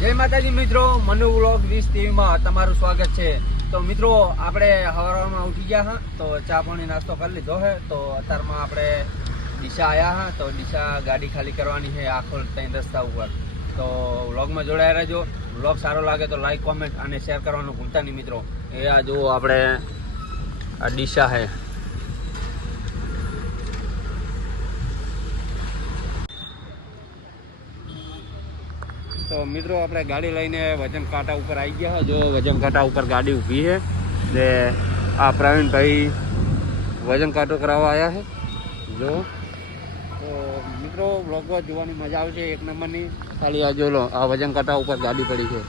જય માતાજી મિત્રો, મનુ વ્લોગ 20 માં તમારું સ્વાગત છે। તો મિત્રો આપણે સવારમાં ઉઠી ગયા હા, તો ચા પાણી નાસ્તો કરી લીધો છે। તો અત્યારમાં આપણે ડીસા આવ્યા હા, તો ડીસા ગાડી ખાલી કરવાની છે આખોલ ત્રણ રસ્તા ઉપર। તો વ્લોગમાં જોડાયા રહેજો। વ્લોગ સારો લાગે તો લાઈક કોમેન્ટ અને શેર કરવાનું ભૂલતા નહીં મિત્રો। એ આ જુઓ આપણે આ ડીસા છે। तो मित्रों अपने गाड़ी लईने वजन कांटा ऊपर आई गया है। जो वजन कांटा ऊपर गाड़ी ऊभी है ने आ प्रवीण भाई वजन कांटो करावा आया है जो। तो मित्रों ब्लॉग જોવાની મજા આવશે એક નંબરની। ખાલી આ જો લો આ વજન કાંટા ઉપર ગાડી પડી છે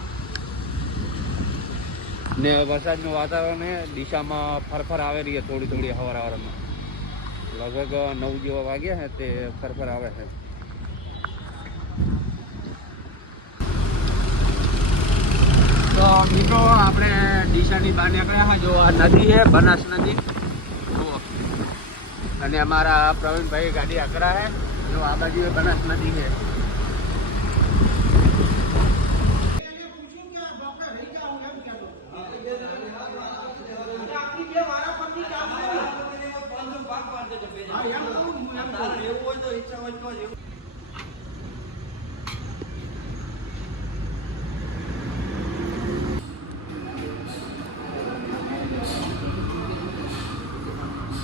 ને વરસાદનું વાતાવરણ છે। દિશામાં ફરફર આવે રહી है થોડી થોડી હવારમાં। લગભગ 9 જેવા વાગ્યા છે તે ફરફર આવે છે। तो मित्रों आपणे ડીસાની બહાર નીકળ્યા हैं। जो आ नदी है बनास नदी जो अने हमारा प्रवीण भाई गाड़ी आकरा है। जो आ बाजू है बनास नदी है।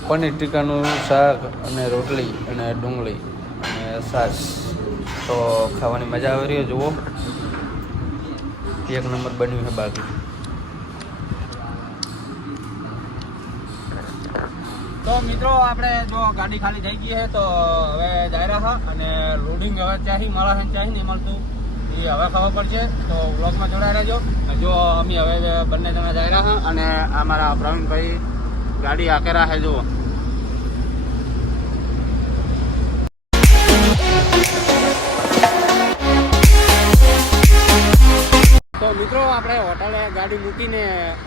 पनीर टीकाનું શાક અને રોટલી અને ડુંગળી અને છાશ। તો ખાવાની મજા આવી રહી है। જુઓ એક નંબર બન્યું છે બાકી। તો મિત્રો આપણે જો ગાડી ખાલી થઈ ગઈ છે, તો હવે જઈ રહ્યા અને લોડિંગ હવે ત્યાંથી મળે છે ત્યાંથી નહીં મળતું એ હવે ખબર પડશે। તો વ્લોગમાં જોડાઈ રહેજો। જો અમે હવે બંને જણા જઈ રહ્યા અને અમારા પ્રવીણભાઈ गाड़ी आकेरा है जो। तो मित्रों આપણે હોટલે ગાડી મૂકીને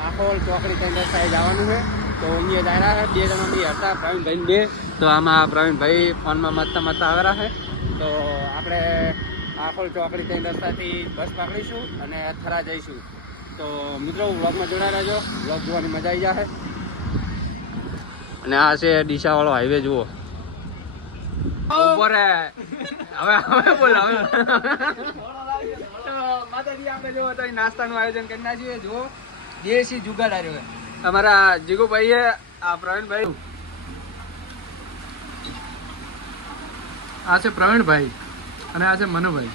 આખોલ ચોકડી કેન્દ્ર સાઈડ જવાનું છે। તો અહીંયા જઈ રહ્યા છે બે જણા બી હતા પ્રવીણભાઈ બે। તો આમાં પ્રવીણભાઈ ફોનમાં મતતા મતતા આવેલા છે। તો આપણે આખોલ ચોકડી કેન્દ્ર રસ્તાથી બસ પકડીશું અને થરા જઈશું। તો મિત્રો વ્લોગમાં જોડાઈ રહેજો। વ્લોગ જોવાની મજા આવી જશે। અને આ છે ડીસા વાળો હાઈવે જુઓ ઉપર હવે હવે બોલ હવે માતાજી આપણે જો તો નાસ્તાનું આયોજન કરી નાખ્યું છે। જુઓ દેશી જુગાડ આવ્યો છે અમારા જીગુભાઈ છે। આ પ્રવીણભાઈ આ છે પ્રવીણભાઈ અને આ છે મનુભાઈ।